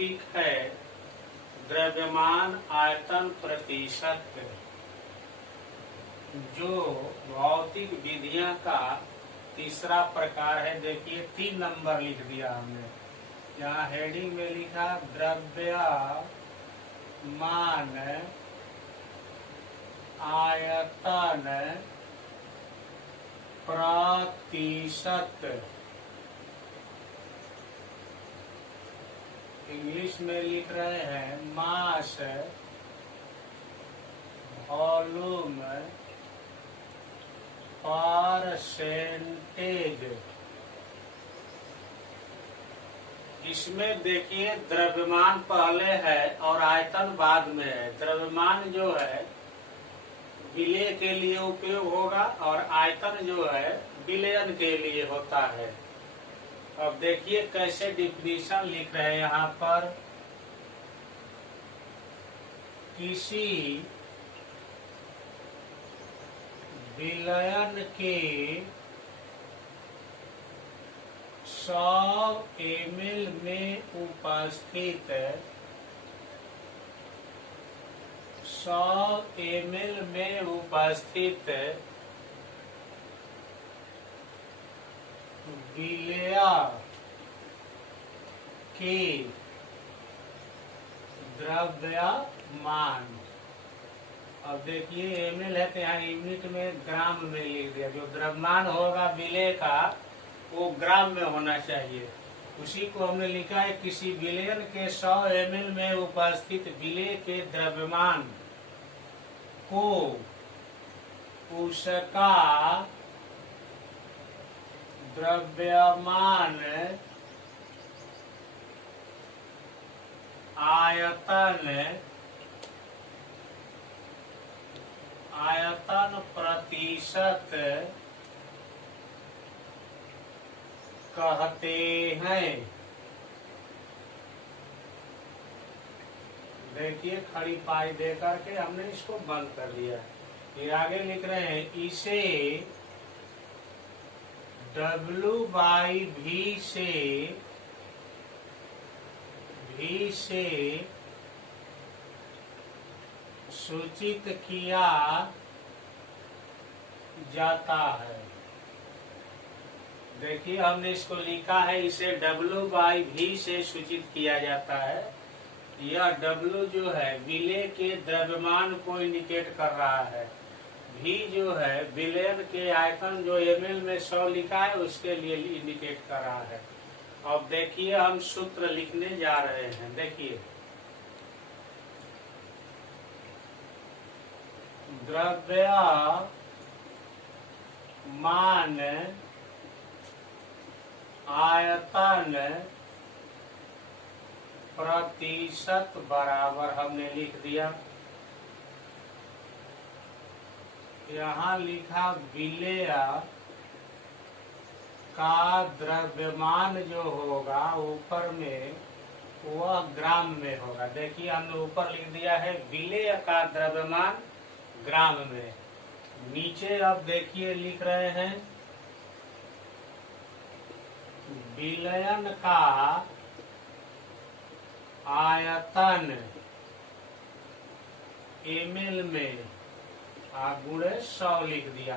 Topic है द्रव्यमान आयतन प्रतिशत। जो भौतिक विधियां का तीसरा प्रकार है। देखिए 3 नंबर लिख दिया हमने। यहाँ हेडिंग में लिखा द्रव्यमान आयतन प्रतिशत। इंग्लिश में लिख रहे हैं मास वॉल्यूम परसेंटेज। इसमें देखिए द्रव्यमान पहले है और आयतन बाद में है। द्रव्यमान जो है विलय के लिए उपयोग होगा और आयतन जो है विलयन के लिए होता है। अब देखिए कैसे डिफिनीशन लिख रहे हैं यहाँ पर। किसी विलयन के 100 ml में उपस्थित 100 ml में उपस्थित विलय के द्रव्यमान। अब देखिए ml है तो यहाँ यूनिट में ग्राम में लिख दिया। जो द्रव्यमान होगा विलय का वो ग्राम में होना चाहिए। उसी को हमने लिखा है किसी विलयन के 100 ml में उपस्थित विलय के द्रव्यमान को उसका द्रव्यमान आयतन प्रतिशत कहते हैं। देखिए खड़ी पाई दे करके हमने इसको बंद कर दिया। फिर आगे लिख रहे हैं इसे W/V से सूचित किया जाता है। देखिए हमने इसको लिखा है इसे W/V से सूचित किया जाता है। यह W जो है विलय के द्रव्यमान को इंडिकेट कर रहा है। V जो है विलयन के आयतन जो ml में 100 लिखा है उसके लिए इंडिकेट कर रहा है। अब देखिए हम सूत्र लिखने जा रहे हैं। देखिए द्रव्यमान आयतन प्रतिशत बराबर हमने लिख दिया। यहाँ लिखा विलय का द्रव्यमान जो होगा ऊपर में वह ग्राम में होगा। देखिए हमने ऊपर लिख दिया है विलय का द्रव्यमान ग्राम में। नीचे अब देखिए लिख रहे हैं विलयन का आयतन ml में गुणे 100 लिख दिया।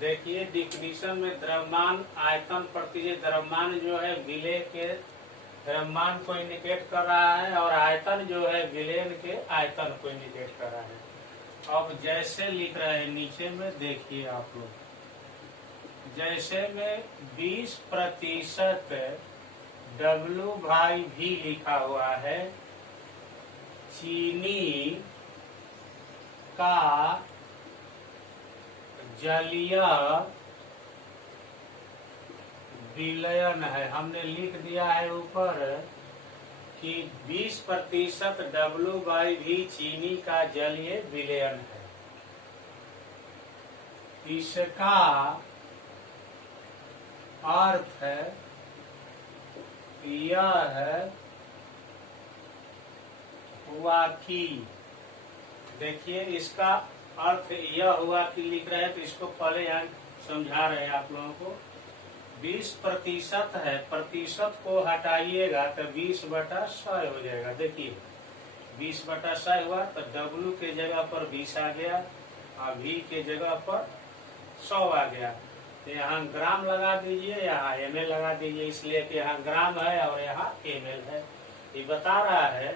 देखिए डिफिनीशन में द्रव्यमान आयतन प्रतिशत। द्रव्यमान जो है विलय के द्रव्यमान को इंडिकेट कर रहा है और आयतन जो है विलयन के आयतन को इंडिकेट कर रहा है। अब जैसे लिख रहे हैं नीचे में देखिए आप लोग। जैसे में 20% W/V लिखा हुआ है। चीनी का जलीय विलयन है। हमने लिख दिया है ऊपर कि 20% W/V चीनी का जलीय विलयन है। इसका अर्थ यह हुआ कि देखिए इसका अर्थ यह हुआ कि लिख रहे हैं तो इसको पहले यहाँ समझा रहे हैं आप लोगों को। 20% है, प्रतिशत को हटाइएगा तो 20/100 हो जाएगा। देखिए 20/100 हुआ तो W के जगह पर 20 आ गया और V के जगह पर 100 आ गया। तो यहाँ ग्राम लगा दीजिए, यहाँ ml लगा दीजिए, इसलिए कि यहाँ ग्राम है और यहाँ ml है। ये बता रहा है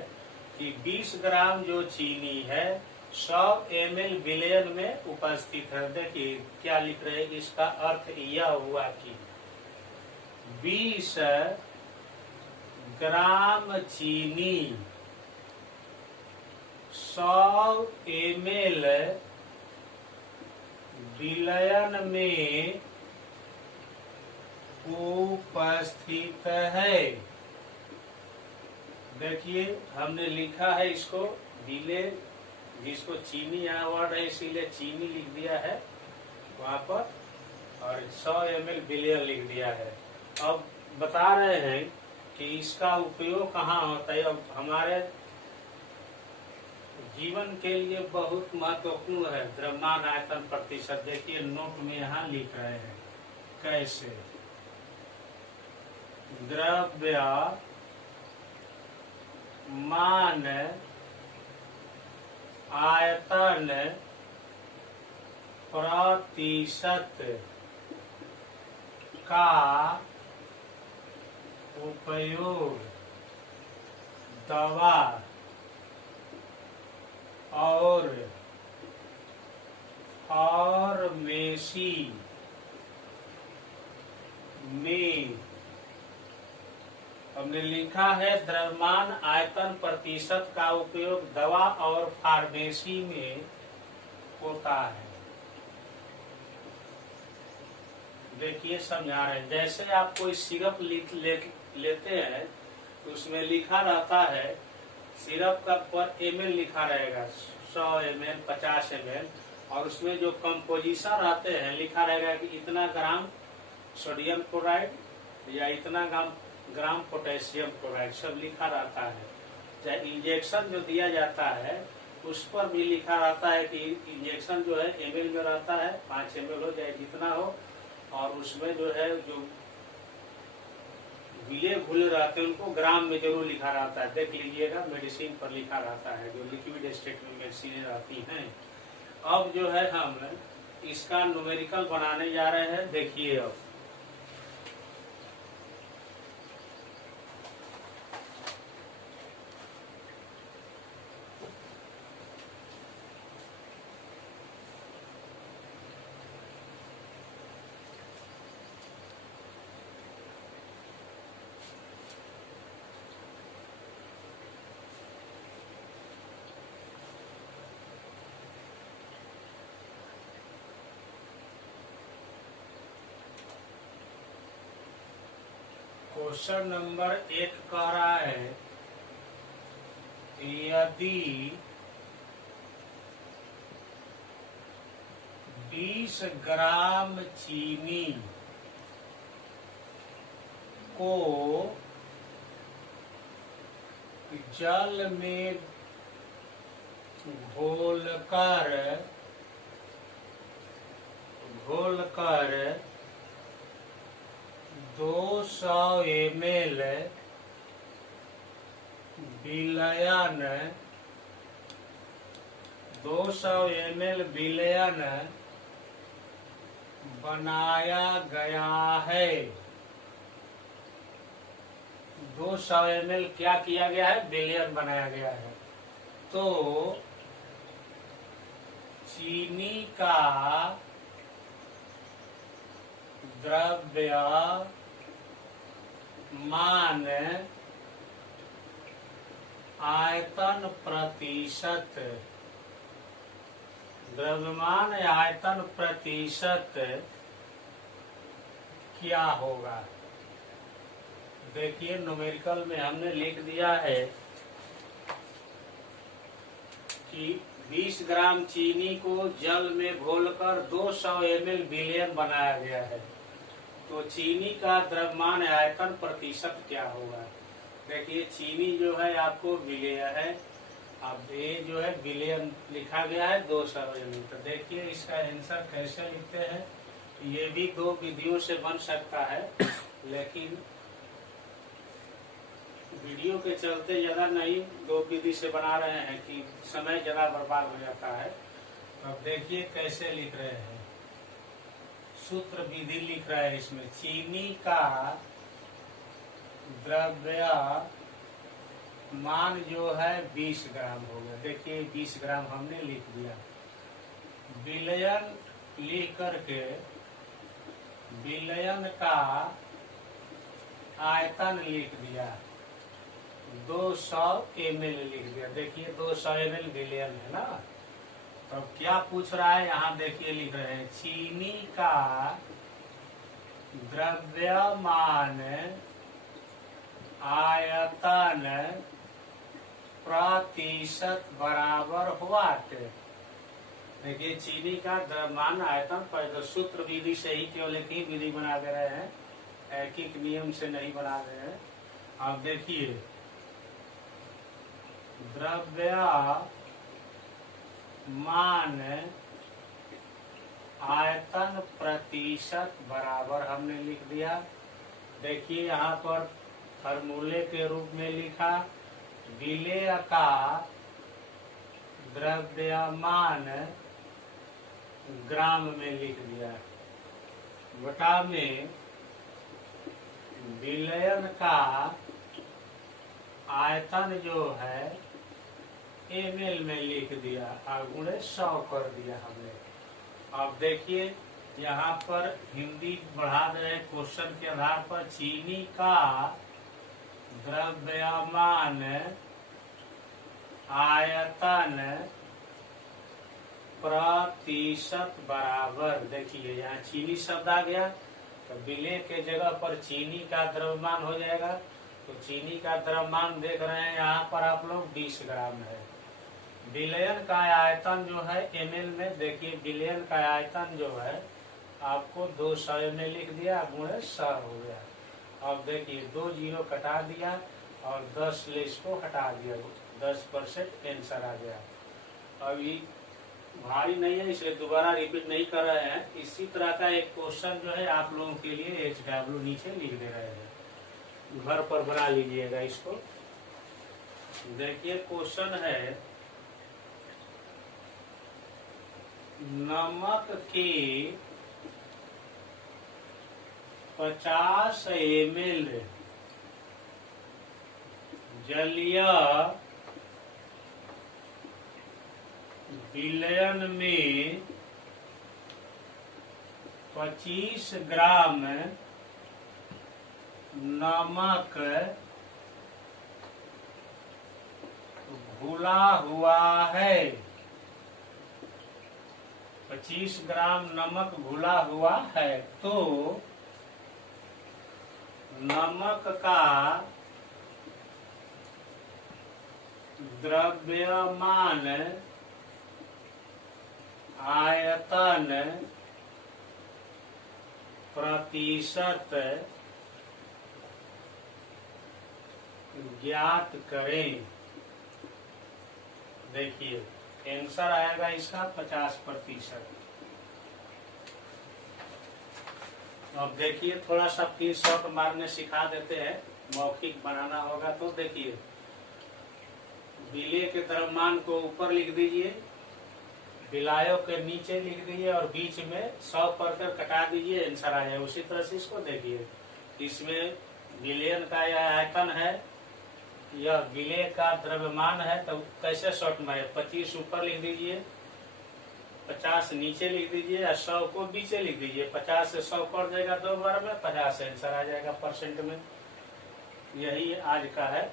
कि 20 ग्राम जो चीनी है 100 ml विलयन में उपस्थित है। देखिए क्या लिख रहे हैं, इसका अर्थ यह हुआ कि 20 ग्राम चीनी 100 ml विलयन में उपस्थित है। देखिए हमने लिखा है इसको विले, जिसको चीनी यहाँ वर्ड है इसीलिए चीनी लिख दिया है वहां पर, और 100 ml विलयन लिख दिया है। अब बता रहे हैं कि इसका उपयोग कहाँ होता है। अब हमारे जीवन के लिए बहुत महत्वपूर्ण है द्रव्यमान आयतन प्रतिशत। देखिए नोट में यहाँ लिख रहे हैं कैसे। द्रव्यमान आयतन प्रतिशत का उपयोग दवा और फार्मेसी में, हमने लिखा है द्रव्यमान आयतन प्रतिशत का उपयोग दवा और फार्मेसी में होता है। देखिए समझा रहे हैं, जैसे आप कोई सिरप लेते हैं तो उसमें लिखा रहता है, सिरप का पर ml लिखा रहेगा 100 ml 50 ml, और उसमें जो कंपोजिशन रहते हैं लिखा रहेगा कि इतना ग्राम सोडियम क्लोराइड या इतना ग्राम पोटेशियम क्लोराइड, सब लिखा रहता है। चाहे इंजेक्शन जो दिया जाता है उस पर भी लिखा रहता है कि इंजेक्शन जो है ml में रहता है, 5 ml हो चाहे जितना हो, और उसमें जो है जो विले घुले रहते हैं उनको ग्राम में जरूर लिखा रहता है। देख लीजिएगा मेडिसिन पर लिखा रहता है, जो लिक्विड स्टेट में मेडिसिन रहती हैं। अब जो है हम इसका न्यूमेरिकल बनाने जा रहे हैं। देखिए अब क्वेश्चन नंबर 1 कह रहा है, यदि 20 ग्राम चीनी को जल में घोलकर 200 ml विलयन बनाया गया है। 200 ml क्या किया गया है, विलयन बनाया गया है। तो चीनी का द्रव्यमान आयतन प्रतिशत, द्रव्यमान आयतन प्रतिशत क्या होगा। देखिए न्यूमेरिकल में हमने लिख दिया है कि 20 ग्राम चीनी को जल में घोलकर 200 ml विलयन बनाया गया है। तो चीनी का द्रव्यमान आयतन प्रतिशत क्या होगा। देखिए चीनी जो है आपको विलेय है, अब ये जो है विलयन लिखा गया है 200 ml। तो देखिए इसका आंसर कैसे लिखते हैं, ये भी दो विधियों से बन सकता है, लेकिन वीडियो के चलते ज्यादा नहीं दो विधि से बना रहे हैं कि समय ज्यादा बर्बाद हो जाता है। अब देखिए कैसे लिख रहे हैं, सूत्र विधि लिख रहा है इसमें। चीनी का द्रव्यमान जो है 20 ग्राम हो गया। देखिए 20 ग्राम हमने लिख दिया। विलयन लिख करके विलयन का आयतन लिख दिया, 200 ml लिख दिया। देखिए 200 ml विलयन है ना। तो क्या पूछ रहा है यहाँ, देखिए लिख रहे हैं चीनी का द्रव्यमान आयतन प्रतिशत बराबर व्हाट। देखिए चीनी का द्रव्यमान आयतन पर सूत्र विधि से ही केवल एक ही विधि बना दे रहे हैं, एक नियम से नहीं बना रहे हैं। अब देखिए द्रव्यमान आयतन प्रतिशत बराबर हमने लिख दिया। देखिए यहाँ पर फॉर्मूले के रूप में लिखा, विलेय का द्रव्यमान ग्राम में लिख दिया, बटा में विलयन का आयतन जो है ml में लिख दिया और गुणे 100 कर दिया हमने। अब देखिए यहाँ पर हिंदी बढ़ा दे रहे क्वेश्चन के आधार पर। चीनी का द्रव्यमान आयतन प्रतिशत बराबर, देखिए यहाँ चीनी शब्द आ गया तो विलेय के जगह पर चीनी का द्रव्यमान हो जाएगा। तो चीनी का द्रव्यमान देख रहे हैं यहाँ पर आप लोग 20 ग्राम है। विलयन का आयतन जो है ml में, देखिए विलयन का आयतन जो है आपको 200 ml लिख दिया, गुणे 100 हो गया। अब देखिए 2 जीरो कटा दिया और 10 लेस को हटा दिया, 10% आंसर आ गया। अभी भारी नहीं है इसलिए दोबारा रिपीट नहीं कर रहे हैं। इसी तरह का एक क्वेश्चन जो है आप लोगों के लिए HW नीचे लिख दे रहे हैं, घर पर बना लीजिएगा इसको। देखिए क्वेश्चन है, नमक की 50 ml जलीय विलयन में 25 ग्राम नमक घुला हुआ है। 25 ग्राम नमक घुला हुआ है तो नमक का द्रव्यमान आयतन प्रतिशत ज्ञात करें। देखिए आंसर आएगा इसका 50%। अब देखिए थोड़ा सा फिर शॉर्ट मारने सिखा देते हैं, मौखिक बनाना होगा तो। देखिए विलेय के द्रव्यमान को ऊपर लिख दीजिए, विलायों के नीचे लिख दीजिए और बीच में 100 पढ़कर कटा दीजिए, आंसर आ जाए। उसी तरह से इसको देखिए, इसमें विलयन का यह आयतन है, यह विलेय का द्रव्यमान है, तो कैसे शॉर्ट मारे, 25 ऊपर लिख दीजिए, 50 नीचे लिख दीजिए और 100 को बीचे लिख दीजिए। 50 से 100 कट जाएगा 2 बार में, 50 आंसर आ जाएगा परसेंट में। यही आज का है।